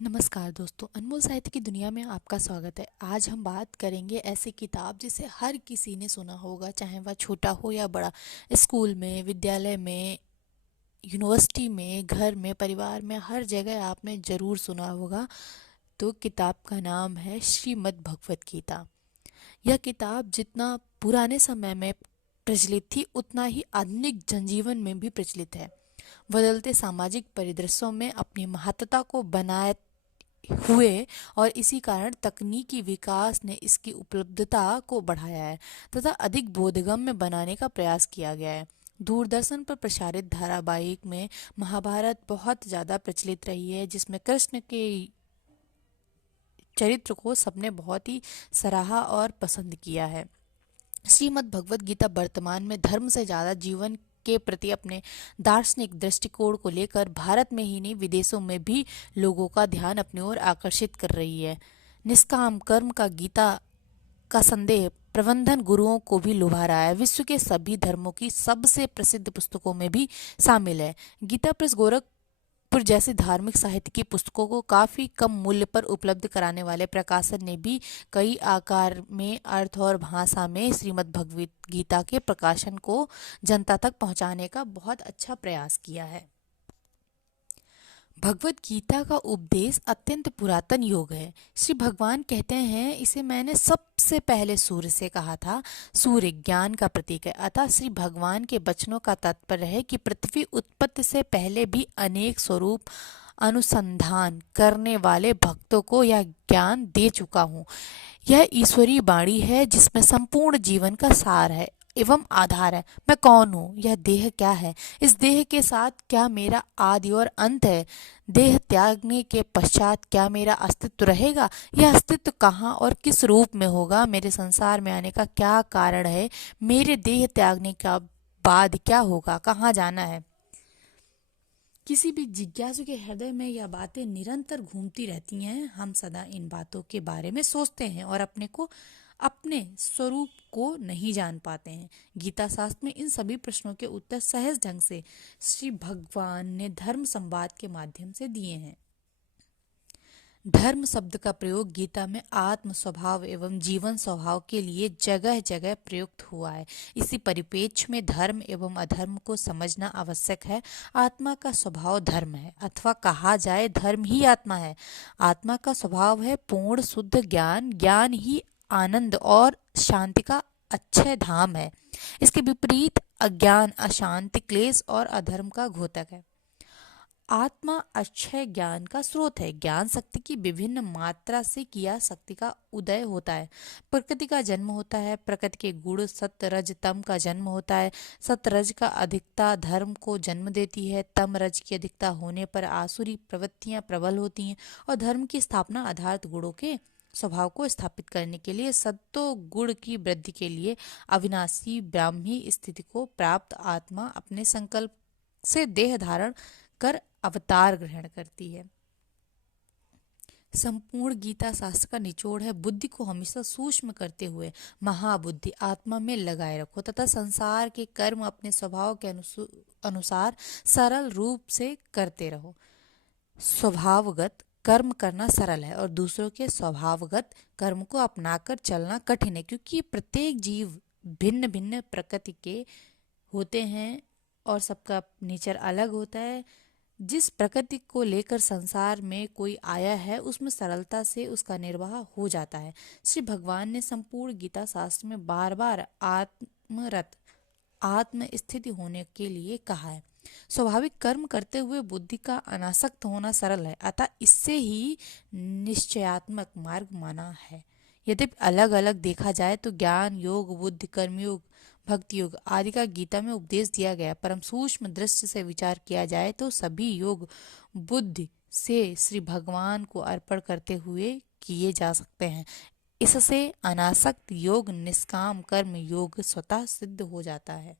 नमस्कार दोस्तों, अनमोल साहित्य की दुनिया में आपका स्वागत है। आज हम बात करेंगे ऐसी किताब जिसे हर किसी ने सुना होगा, चाहे वह छोटा हो या बड़ा। स्कूल में, विद्यालय में, यूनिवर्सिटी में, घर में, परिवार में, हर जगह आपने ज़रूर सुना होगा। तो किताब का नाम है श्रीमद् भगवत गीता। यह किताब जितना पुराने समय में प्रचलित थी, उतना ही आधुनिक जनजीवन में भी प्रचलित है। बदलते सामाजिक परिदृश्यों में अपनी महत्ता को बनाए हुए और इसी कारण तकनीकी विकास ने इसकी उपलब्धता को बढ़ाया है तथा अधिक बोधगम्य बनाने का प्रयास किया गया है। दूरदर्शन पर प्रसारित धारावाहिक में महाभारत बहुत ज़्यादा प्रचलित रही है, जिसमें कृष्ण के चरित्र को सबने बहुत ही सराहा और पसंद किया है। श्रीमद् भगवत गीता वर्तमान में धर्म से ज़्यादा जीवन के प्रति अपने दार्शनिक दृष्टिकोण को लेकर भारत में ही नहीं, विदेशों में भी लोगों का ध्यान अपनी ओर आकर्षित कर रही है। निष्काम कर्म का गीता का संदेह प्रबंधन गुरुओं को भी लुभा रहा है। विश्व के सभी धर्मों की सबसे प्रसिद्ध पुस्तकों में भी शामिल है। गीता प्रेस गोरखपुर जैसी धार्मिक साहित्य की पुस्तकों को काफ़ी कम मूल्य पर उपलब्ध कराने वाले प्रकाशन ने भी कई आकार में, अर्थ और भाषा में श्रीमद् भगवत गीता के प्रकाशन को जनता तक पहुंचाने का बहुत अच्छा प्रयास किया है। भगवत गीता का उपदेश अत्यंत पुरातन योग है। श्री भगवान कहते हैं, इसे मैंने सबसे पहले सूर्य से कहा था। सूर्य ज्ञान का प्रतीक है, अतः श्री भगवान के वचनों का तात्पर्य है कि पृथ्वी उत्पत्ति से पहले भी अनेक स्वरूप अनुसंधान करने वाले भक्तों को यह ज्ञान दे चुका हूँ। यह ईश्वरीय वाणी है जिसमें संपूर्ण जीवन का सार है एवं आधार है। मैं कौन हूँ? यह देह क्या है? इस देह के साथ क्या मेरा आदि और अंत है? देह त्यागने के पश्चात क्या मेरा अस्तित्व रहेगा? यह अस्तित्व कहाँ और किस रूप में होगा? मेरे संसार में आने का क्या कारण है? मेरे देह त्यागने का बाद क्या होगा? कहाँ जाना है? किसी भी जिज्ञासु के हृदय में यह बातें निरंतर घूमती रहती हैं। हम सदा इन बातों के बारे में सोचते हैं और अपने स्वरूप को नहीं जान पाते हैं। गीता शास्त्र में इन सभी प्रश्नों के उत्तर सहज ढंग से श्री भगवान ने धर्म संवाद के माध्यम से दिए हैं। धर्म शब्द का प्रयोग गीता में आत्म स्वभाव एवं जीवन स्वभाव के लिए जगह जगह प्रयुक्त हुआ है। इसी परिप्रेक्ष्य में धर्म एवं अधर्म को समझना आवश्यक है। आत्मा का स्वभाव धर्म है, अथवा कहा जाए धर्म ही आत्मा है। आत्मा का स्वभाव है पूर्ण शुद्ध ज्ञान। ज्ञान ही आनंद और शांति का अक्षय धाम है। इसके विपरीत अज्ञान, अशांति, क्लेश और अधर्म का घोतक है। आत्मा अक्षय ज्ञान का स्रोत है। ज्ञान शक्ति की विभिन्न मात्रा से किया शक्ति का उदय होता है। प्रकृति का जन्म होता है। प्रकृति के गुण सत्य रज तम का जन्म होता है। सत्य रज का अधिकता धर्म को जन्म देती है। तम रज की अधिकता होने पर आसुरी प्रवृत्तियां प्रबल होती हैं और धर्म की स्थापना आधारित गुणों के स्वभाव को स्थापित करने के लिए, सत्तो गुण की वृद्धि के लिए अविनाशी ब्राह्मी स्थिति को प्राप्त आत्मा अपने संकल्प से देह धारण कर अवतार ग्रहण करती है। संपूर्ण गीता शास्त्र का निचोड़ है, बुद्धि को हमेशा सूक्ष्म करते हुए महाबुद्धि आत्मा में लगाए रखो तथा संसार के कर्म अपने स्वभाव के अनुसार सरल रूप से करते रहो। स्वभावगत कर्म करना सरल है और दूसरों के स्वभावगत कर्म को अपनाकर चलना कठिन है, क्योंकि प्रत्येक जीव भिन्न भिन्न प्रकृति के होते हैं और सबका नेचर अलग होता है। जिस प्रकृति को लेकर संसार में कोई आया है, उसमें सरलता से उसका निर्वाह हो जाता है। श्री भगवान ने संपूर्ण गीता शास्त्र में बार बार आत्मरत आत्म स्थिति होने के लिए कहा है। स्वाभाविक कर्म करते हुए बुद्धि का अनासक्त होना सरल है, अतः इससे ही निश्चयात्मक मार्ग माना है। यद्यपि अलग अलग देखा जाए तो ज्ञान योग, बुद्धि, कर्मयोग, भक्ति योग आदि का गीता में उपदेश दिया गया, परम सूक्ष्म दृष्टि से विचार किया जाए तो सभी योग बुद्धि से श्री भगवान को अर्पण करते हुए किए जा सकते हैं। इससे अनासक्त योग, निष्काम कर्म योग स्वतः सिद्ध हो जाता है।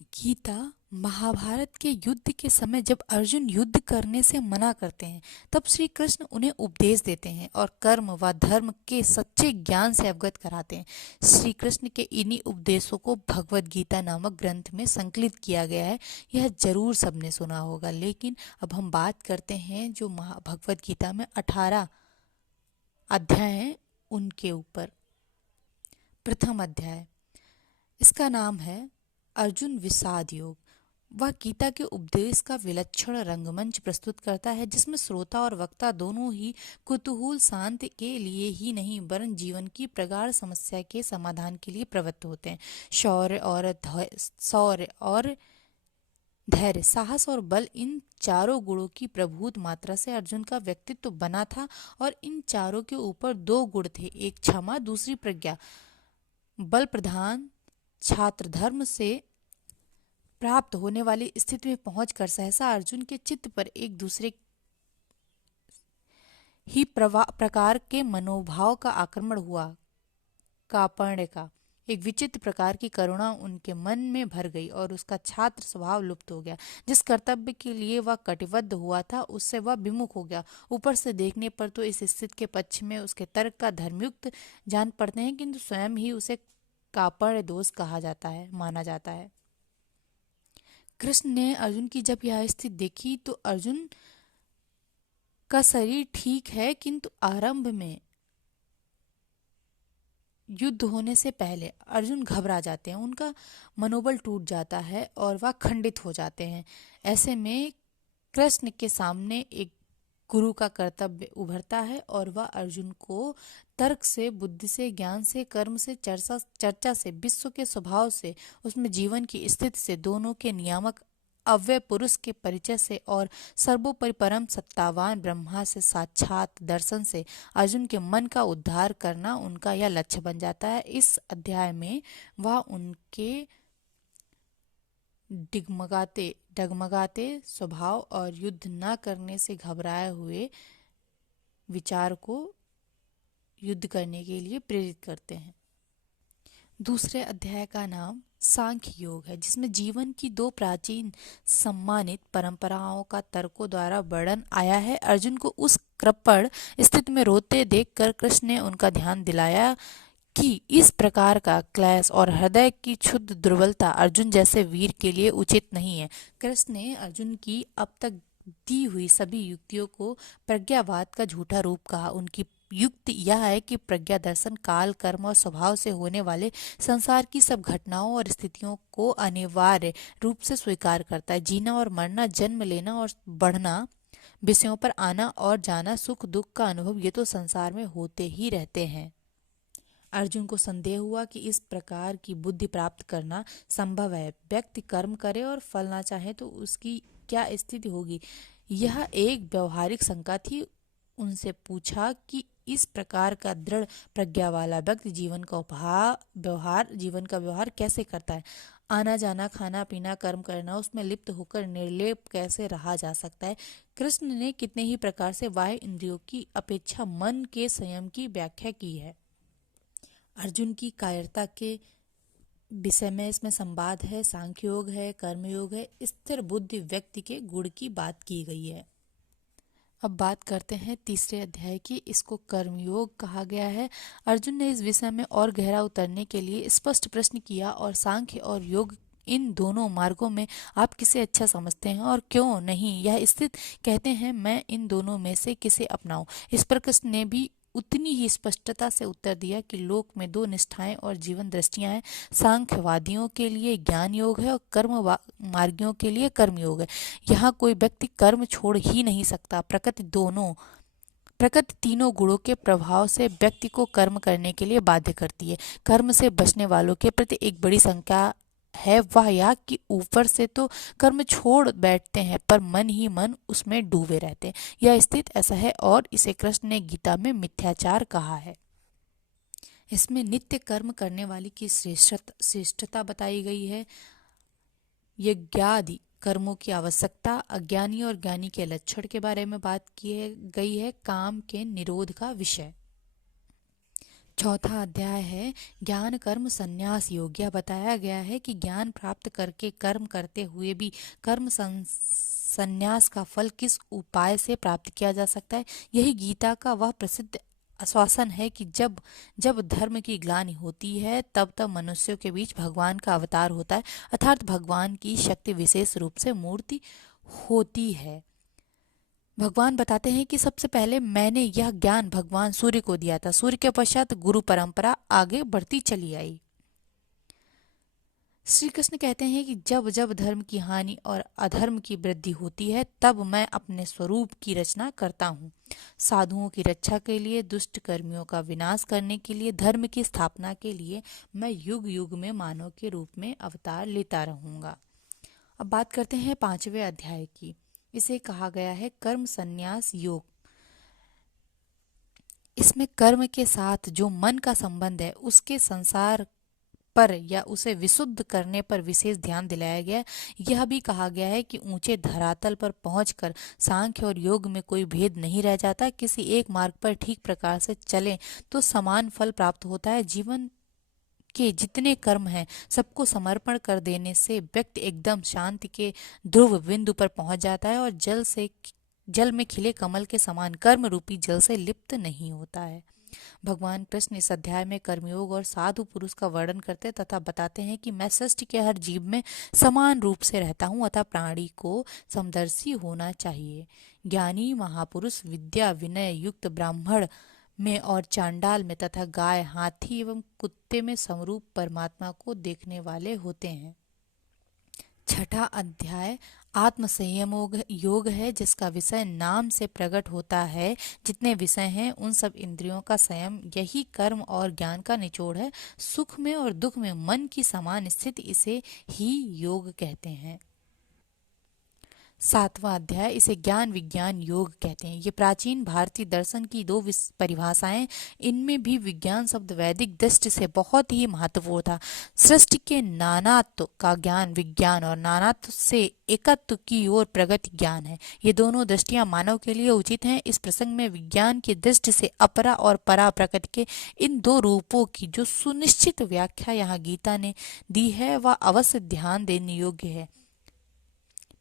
गीता महाभारत के युद्ध के समय जब अर्जुन युद्ध करने से मना करते हैं, तब श्री कृष्ण उन्हें उपदेश देते हैं और कर्म व धर्म के सच्चे ज्ञान से अवगत कराते हैं। श्री कृष्ण के इन्हीं उपदेशों को भगवत गीता नामक ग्रंथ में संकलित किया गया है। यह जरूर सबने सुना होगा, लेकिन अब हम बात करते हैं जो भगवत गीता में 18 अध्याय हैं उनके ऊपर। प्रथम अध्याय, इसका नाम है अर्जुन विषाद योग। वह गीता के उपदेश का विलक्षण रंगमंच प्रस्तुत करता है, जिसमें श्रोता और वक्ता दोनों ही कुतूहल शांति के लिए ही नहीं वरन जीवन की प्रगाढ़ समस्या के समाधान के लिए प्रवृत्त होते हैं। शौर्य और धैर्य, साहस और बल, इन चारों गुणों की प्रभुत मात्रा से अर्जुन का व्यक्तित्व बना था और इन चारों के ऊपर 2 गुण थे, एक क्षमा, दूसरी प्रज्ञा। बल प्रधान छात्र धर्म से प्राप्त होने वाली स्थिति में पहुंचकर सहसा अर्जुन के चित्त पर एक दूसरे ही प्रकार के मनोभाव का आक्रमण हुआ। कापण्य का एक विचित्र प्रकार की करुणा उनके मन में भर गई और उसका छात्र स्वभाव लुप्त हो गया। जिस कर्तव्य के लिए वह कटिबद्ध हुआ था उससे वह विमुख हो गया। ऊपर से देखने पर तो इस स्थिति के पक्ष में उसके तर्क का धर्मयुक्त जान पड़ते हैं, किंतु स्वयं ही उसे कापण्य दोष कहा जाता है, माना जाता है। कृष्ण ने अर्जुन की जब यह स्थिति देखी तो अर्जुन का शरीर ठीक है, किंतु आरंभ में युद्ध होने से पहले अर्जुन घबरा जाते हैं, उनका मनोबल टूट जाता है और वह खंडित हो जाते हैं। ऐसे में कृष्ण के सामने एक गुरु का कर्तव्य उभरता है और वह अर्जुन को तर्क से, बुद्धि से, ज्ञान से, कर्म से, चर्चा से, विश्व के स्वभाव से, उसमें जीवन की स्थिति से, दोनों के नियामक अव्यय पुरुष के परिचय से और सर्वोपरि परम सत्तावान ब्रह्मा से साक्षात दर्शन से अर्जुन के मन का उद्धार करना उनका यह लक्ष्य बन जाता है। इस अध्याय में वह उनके डगमगाते स्वभाव और युद्ध न करने से घबराए हुए विचार को युद्ध करने के लिए प्रेरित करते हैं। दूसरे अध्याय का नाम सांख्य योग है, जिसमें जीवन की 2 प्राचीन सम्मानित परंपराओं का तर्कों द्वारा वर्णन आया है। अर्जुन को उस कृपण स्थिति में रोते देखकर कृष्ण ने उनका ध्यान दिलाया कि इस प्रकार का क्लेश और हृदय की क्षुद्र दुर्बलता अर्जुन जैसे वीर के लिए उचित नहीं है। कृष्ण ने अर्जुन की अब तक दी हुई सभी युक्तियों को प्रज्ञावाद का झूठा रूप कहा। उनकी युक्ति यह है कि प्रज्ञा दर्शन काल, कर्म और स्वभाव से होने वाले संसार की सब घटनाओं और स्थितियों को अनिवार्य रूप से स्वीकार करता है। जीना और मरना, जन्म लेना और बढ़ना, विषयों पर आना और जाना, सुख दुख का अनुभव, ये तो संसार में होते ही रहते हैं। अर्जुन को संदेह हुआ कि इस प्रकार की बुद्धि प्राप्त करना संभव है। व्यक्ति कर्म करे और फल ना चाहे तो उसकी क्या स्थिति होगी? यह एक व्यवहारिक शंका थी। उनसे पूछा कि इस प्रकार का दृढ़ प्रज्ञा वाला व्यक्ति जीवन का व्यवहार कैसे करता है? आना जाना, खाना पीना, कर्म करना, उसमें लिप्त होकर निर्लेप कैसे रहा जा सकता है? कृष्ण ने कितने ही प्रकार से बाह्य इंद्रियों की अपेक्षा मन के संयम की व्याख्या की है। अर्जुन की कायरता के विषय में इसमें संवाद है, सांख्य योग है, कर्मयोग है, स्थिर बुद्धि व्यक्ति के गुण की बात की गई है। अब बात करते हैं तीसरे अध्याय की। इसको कर्मयोग कहा गया है। अर्जुन ने इस विषय में और गहरा उतरने के लिए स्पष्ट प्रश्न किया और सांख्य और योग, इन दोनों मार्गों में आप किसे अच्छा समझते हैं और क्यों नहीं यह स्थित कहते हैं मैं इन दोनों में से किसे अपनाऊं? इस पर कृष्ण ने भी उतनी ही स्पष्टता से उत्तर दिया कि लोक में 2 निष्ठाएं और जीवन दृष्टियां हैं। सांख्यवादियों के लिए ज्ञान योग है और कर्म मार्गियों के लिए कर्म योग है। यहाँ कोई व्यक्ति कर्म छोड़ ही नहीं सकता। प्रकृति तीनों गुणों के प्रभाव से व्यक्ति को कर्म करने के लिए बाध्य करती है। कर्म से बचने वालों के प्रति एक बड़ी संख्या है वह यह कि ऊपर से तो कर्म छोड़ बैठते हैं पर मन ही मन उसमें डूबे रहते हैं। यह स्थिति ऐसा है और इसे कृष्ण ने गीता में मिथ्याचार कहा है। इसमें नित्य कर्म करने वाली की श्रेष्ठता बताई गई है। यज्ञादि कर्मों की आवश्यकता, अज्ञानी और ज्ञानी के लक्षण के बारे में बात की गई है। काम के निरोध का विषय। चौथा अध्याय है ज्ञान कर्म संन्यास योग। यह बताया गया है कि ज्ञान प्राप्त करके कर्म करते हुए भी कर्म संन्यास का फल किस उपाय से प्राप्त किया जा सकता है। यही गीता का वह प्रसिद्ध आश्वासन है कि जब जब धर्म की ग्लानि होती है तब तब मनुष्यों के बीच भगवान का अवतार होता है, अर्थात भगवान की शक्ति विशेष रूप से मूर्ति होती है। भगवान बताते हैं कि सबसे पहले मैंने यह ज्ञान भगवान सूर्य को दिया था। सूर्य के पश्चात गुरु परंपरा आगे बढ़ती चली आई। श्री कृष्ण कहते हैं कि जब जब धर्म की हानि और अधर्म की वृद्धि होती है तब मैं अपने स्वरूप की रचना करता हूँ। साधुओं की रक्षा के लिए, दुष्ट कर्मियों का विनाश करने के लिए, धर्म की स्थापना के लिए मैं युग युग में मानव के रूप में अवतार लेता रहूंगा। अब बात करते हैं 5वें अध्याय की। इसे कहा गया है कर्म संन्यास योग। इसमें कर्म के साथ जो मन का संबंध है उसके संसार पर या उसे विशुद्ध करने पर विशेष ध्यान दिलाया गया। यह भी कहा गया है कि ऊंचे धरातल पर पहुंचकर सांख्य और योग में कोई भेद नहीं रह जाता। किसी एक मार्ग पर ठीक प्रकार से चलें तो समान फल प्राप्त होता है। जीवन के जितने कर्म हैं सबको समर्पण कर देने से व्यक्ति एकदम शांति के ध्रुव बिंदु पर पहुंच जाता है और जल में खिले कमल के समान कर्म रूपी जल से लिप्त नहीं होता है। भगवान कृष्ण इस अध्याय में कर्मयोग और साधु पुरुष का वर्णन करते तथा बताते हैं कि मैं सृष्टि के हर जीव में समान रूप से रहता हूँ, अतः प्राणी को समदर्शी होना चाहिए। ज्ञानी महापुरुष विद्या विनय युक्त ब्राह्मण में और चांडाल में तथा गाय हाथी एवं कुत्ते में समरूप परमात्मा को देखने वाले होते हैं। छठा अध्याय आत्म संयम योग है, जिसका विषय नाम से प्रकट होता है। जितने विषय हैं उन सब इंद्रियों का संयम यही कर्म और ज्ञान का निचोड़ है। सुख में और दुख में मन की समान स्थिति, इसे ही योग कहते हैं। 7वां अध्याय इसे ज्ञान विज्ञान योग कहते हैं। ये प्राचीन भारतीय दर्शन की दो परिभाषाएं। इनमें भी विज्ञान शब्द वैदिक दृष्टि से बहुत ही महत्वपूर्ण था। सृष्टि के नानात्व का ज्ञान विज्ञान और नानात्व से एकत्व की ओर प्रगति ज्ञान है। ये दोनों दृष्टियां मानव के लिए उचित हैं। इस प्रसंग में विज्ञान की दृष्टि से अपरा और परा प्रकृति के इन दो रूपों की जो सुनिश्चित व्याख्या यहाँ गीता ने दी है वह अवश्य ध्यान देने योग्य है।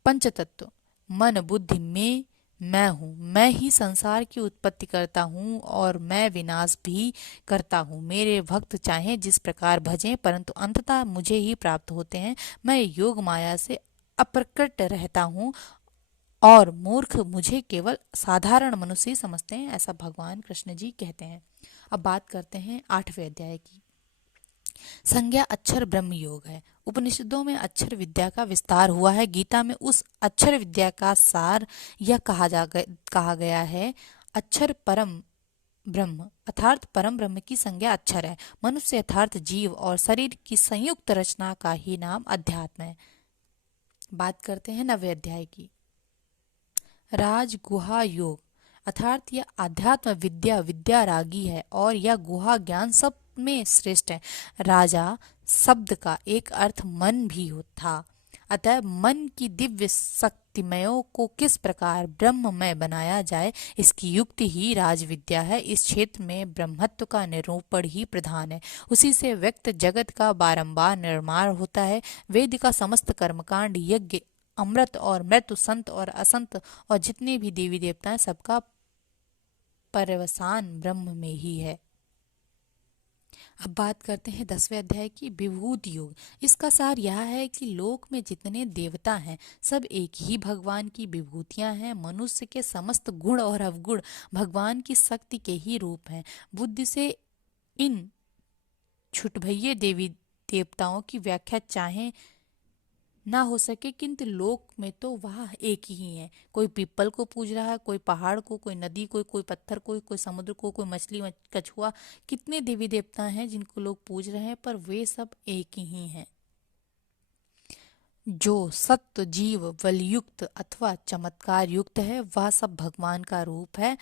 पंचतत्व मन बुद्धि में मैं हूँ, मैं ही संसार की उत्पत्ति करता हूँ और मैं विनाश भी करता हूँ। मेरे भक्त चाहे जिस प्रकार भजें परंतु अंततः मुझे ही प्राप्त होते हैं। मैं योग माया से अप्रकट रहता हूँ और मूर्ख मुझे केवल साधारण मनुष्य समझते हैं, ऐसा भगवान कृष्ण जी कहते हैं। अब बात करते हैं 8वें अध्याय की। संज्ञा अक्षर ब्रह्म योग है। उपनिषदों में अक्षर विद्या का विस्तार हुआ है। गीता में उस अक्षर विद्या का सार यह कहा गया है अक्षर परम ब्रह्म, अर्थात परम ब्रह्म की संज्ञा अक्षर है। मनुष्य अर्थात जीव और शरीर की संयुक्त रचना का ही नाम अध्यात्म है। बात करते हैं 9वें अध्याय की। राज गुहा योग, अर्थात यह अध्यात्म विद्या विद्यारागी है और यह गुहा ज्ञान सब में श्रेष्ठ है। राजा शब्द का एक अर्थ मन भी था, अतः मन की दिव्य शक्तिमयों को किस प्रकार ब्रह्ममय बनाया जाए इसकी युक्ति ही राजविद्या है। इस क्षेत्र में ब्रह्मत्व का निरूपण ही प्रधान है। उसी से व्यक्त जगत का बारंबार निर्माण होता है। वेद का समस्त कर्मकांड यज्ञ अमृत और मृत्यु संत और असंत और जितने भी देवी देवता हैं सबका पर्यवसान ब्रह्म में ही है। अब बात करते हैं 10वें अध्याय की विभूति योग। इसका सार यह है कि लोक में जितने देवता हैं सब एक ही भगवान की विभूतियां हैं। मनुष्य के समस्त गुण और अवगुण भगवान की शक्ति के ही रूप हैं। बुद्धि से इन छुटभइये देवी देवताओं की व्याख्या चाहे ना हो सके, किंतु लोक में तो वह एक ही है। कोई पीपल को पूज रहा है, कोई पहाड़ को, कोई नदी को, कोई पत्थर को, कोई समुद्र को, कोई मछली कछुआ। कितने देवी देवता हैं जिनको लोग पूज रहे हैं, पर वे सब एक ही हैं। जो सत्व जीव बलयुक्त अथवा चमत्कार युक्त है वह सब भगवान का रूप है।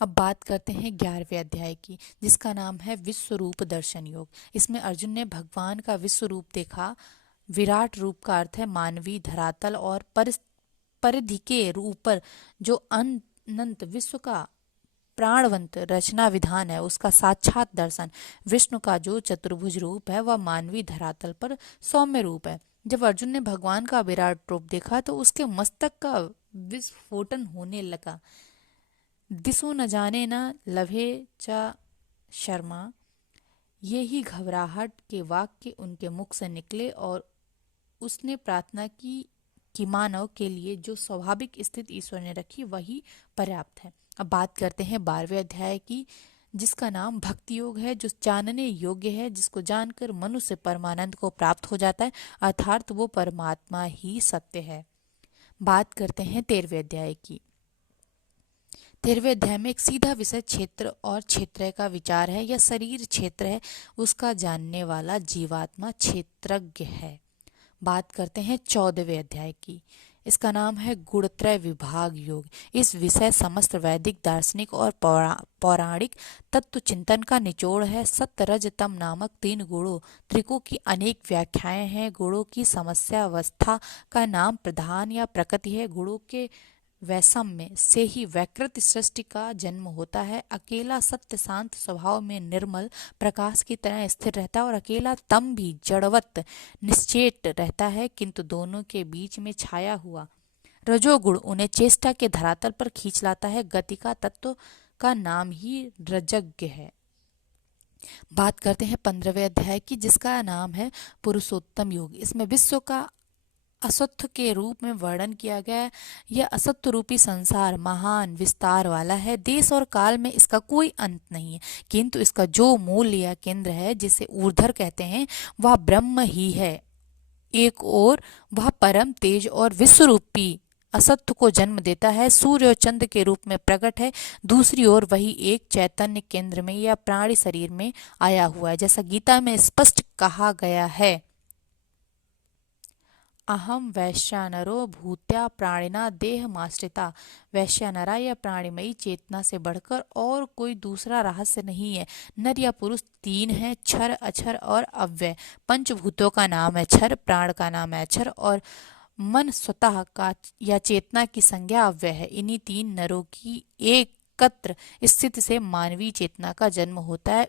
अब बात करते हैं 11वें अध्याय की, जिसका नाम है विश्व रूप दर्शन योग। इसमें अर्जुन ने भगवान का विश्व रूप देखा। विराट रूप का अर्थ है मानवीय धरातल और परिधि के ऊपर जो अनंत विश्व का प्राणवंत रचना विधान है, उसका साक्षात दर्शन। विष्णु का जो चतुर्भुज रूप है वह मानवीय धरातल पर सौम्य रूप है। जब अर्जुन ने भगवान का विराट रूप देखा तो उसके मस्तक का विस्फोटन होने लगा। दिसो न जाने न लभे च शर्मा, ये ही घबराहट के वाक्य उनके मुख से निकले और उसने प्रार्थना की कि मानव के लिए जो स्वाभाविक स्थिति ईश्वर ने रखी वही पर्याप्त है। अब बात करते हैं 12वें अध्याय की, जिसका नाम भक्ति योग है, जो जानने योग्य है, जिसको जानकर मनुष्य परमानंद को प्राप्त हो जाता है, अर्थात वो परमात्मा ही सत्य है। बात करते हैं 13वें अध्याय की। 13वें अध्याय में एक सीधा विषय क्षेत्र और क्षेत्रय का विचार है। यह शरीर क्षेत्र है, उसका जानने वाला जीवात्मा क्षेत्रज्ञ है। बात करते हैं 14वें अध्याय की। इसका नाम है गुणत्रय विभाग योग। इस विषय समस्त वैदिक दार्शनिक और पौराणिक तत्व चिंतन का निचोड़ है। सत्य रज तम नामक 3 गुणों त्रिकों की अनेक व्याख्याएं हैं। गुणों की समस्या अवस्था का नाम प्रधान या प्रकृति है। गुणों के वैषम्य से ही वैकृत सृष्टि का जन्म होता है। अकेला सत्य शांत स्वभाव में निर्मल प्रकाश की तरह स्थिर रहता है और अकेला तम भी जड़वत निश्चेत रहता है, किंतु दोनों के बीच में छाया हुआ रजोगुण उन्हें चेष्टा के धरातल पर खींच लाता है। गति का तत्व का नाम ही रजज्ञ है। बात करते हैं 15वें अध्याय की, जिसका नाम है पुरुषोत्तम योग। इसमें विश्व का असत्य के रूप में वर्णन किया गया है। यह असत्य रूपी संसार महान विस्तार वाला है। देश और काल में इसका कोई अंत नहीं है, किंतु इसका जो मूल या केंद्र है, जिसे ऊर्ध्वर कहते हैं, वह ब्रह्म ही है। एक ओर वह परम तेज और विश्व रूपी असत्य को जन्म देता है, सूर्य और चंद्र के रूप में प्रकट है। दूसरी ओर वही एक चैतन्य केंद्र में या प्राणी शरीर में आया हुआ है। जैसा गीता में स्पष्ट कहा गया है, अहम वैश्यानरो भूत्या प्राणिना देहमाश्रिता। वैश्यानरा या प्राणिमयी चेतना से बढ़कर और कोई दूसरा रहस्य नहीं है। नर या पुरुष 3 हैं, क्षर अक्षर और अव्यय। पंचभूतों का नाम है क्षर, प्राण का नाम है अक्षर और मन स्वतः का या चेतना की संज्ञा अव्यय है। इन्हीं 3 नरों की एकत्र स्थिति से मानवीय चेतना का जन्म होता है।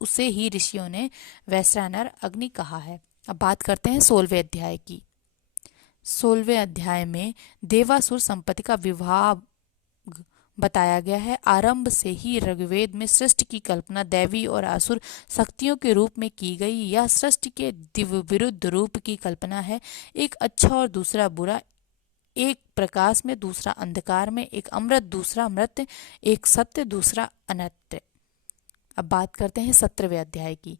उसे ही ऋषियों ने वैश्यानर अग्नि कहा है। अब बात करते हैं 16वें अध्याय की। 16वें अध्याय में देवासुर संपत्ति का विभाग बताया गया है। आरंभ से ही ऋग्वेद में सृष्टि की कल्पना दैवी और असुर शक्तियों के रूप में की गई। यह सृष्टि के दिव्य विरुद्ध रूप की कल्पना है। एक अच्छा और दूसरा बुरा, एक प्रकाश में दूसरा अंधकार में, एक अमृत दूसरा मृत, एक सत्य दूसरा अनत्य। अब बात करते हैं 17वें अध्याय की।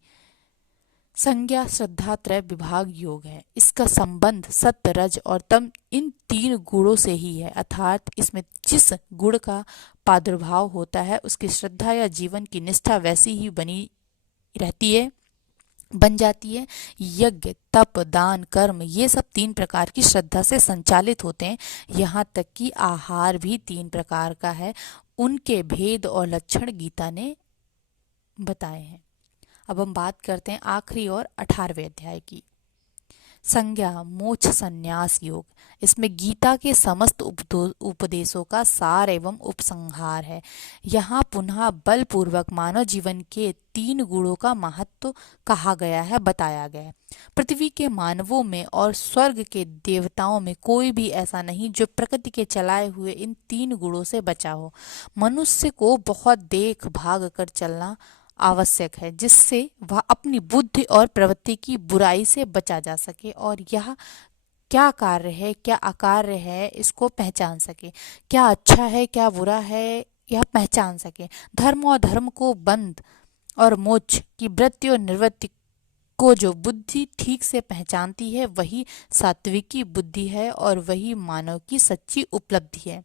संज्ञा श्रद्धा त्रय विभाग योग है। इसका संबंध सत्य रज और तम इन 3 गुणों से ही है, अर्थात इसमें जिस गुण का प्रादुर्भाव होता है उसकी श्रद्धा या जीवन की निष्ठा वैसी ही बन जाती है। यज्ञ तप दान कर्म ये सब 3 प्रकार की श्रद्धा से संचालित होते हैं। यहाँ तक कि आहार भी 3 प्रकार का है। उनके भेद और लक्षण गीता ने बताए हैं। अब हम बात करते हैं आखिरी और 18वें अध्याय की। संज्ञा मोक्ष संन्यास योग। इसमें गीता के समस्त उपदेशों का सार एवं उपसंहार है। यहाँ पुनः बलपूर्वक मानव जीवन के 3 गुणों का महत्व कहा गया है, बताया गया है। पृथ्वी के मानवों में और स्वर्ग के देवताओं में कोई भी ऐसा नहीं जो प्रकृति के चलाए हुए इन 3 गुणों से बचा हो। मनुष्य को बहुत देख भाग कर चलना आवश्यक है, जिससे वह अपनी बुद्धि और प्रवृत्ति की बुराई से बचा जा सके और यह क्या कार्य है क्या अकार्य है इसको पहचान सके, क्या अच्छा है क्या बुरा है यह पहचान सके। धर्म और धर्म को बंध और मोक्ष की वृत्ति और निवृत्ति को जो बुद्धि ठीक से पहचानती है वही सात्विकी बुद्धि है और वही मानव की सच्ची उपलब्धि है।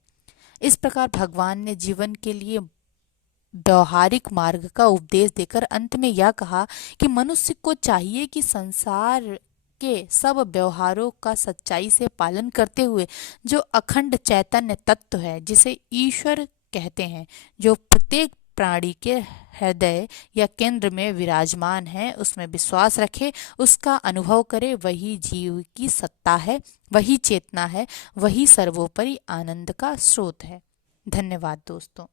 इस प्रकार भगवान ने जीवन के लिए व्यवहारिक मार्ग का उपदेश देकर अंत में यह कहा कि मनुष्य को चाहिए कि संसार के सब व्यवहारों का सच्चाई से पालन करते हुए जो अखंड चैतन्य तत्व है, जिसे ईश्वर कहते हैं, जो प्रत्येक प्राणी के हृदय या केंद्र में विराजमान है, उसमें विश्वास रखे, उसका अनुभव करे। वही जीव की सत्ता है, वही चेतना है, वही सर्वोपरि आनंद का स्रोत है। धन्यवाद दोस्तों।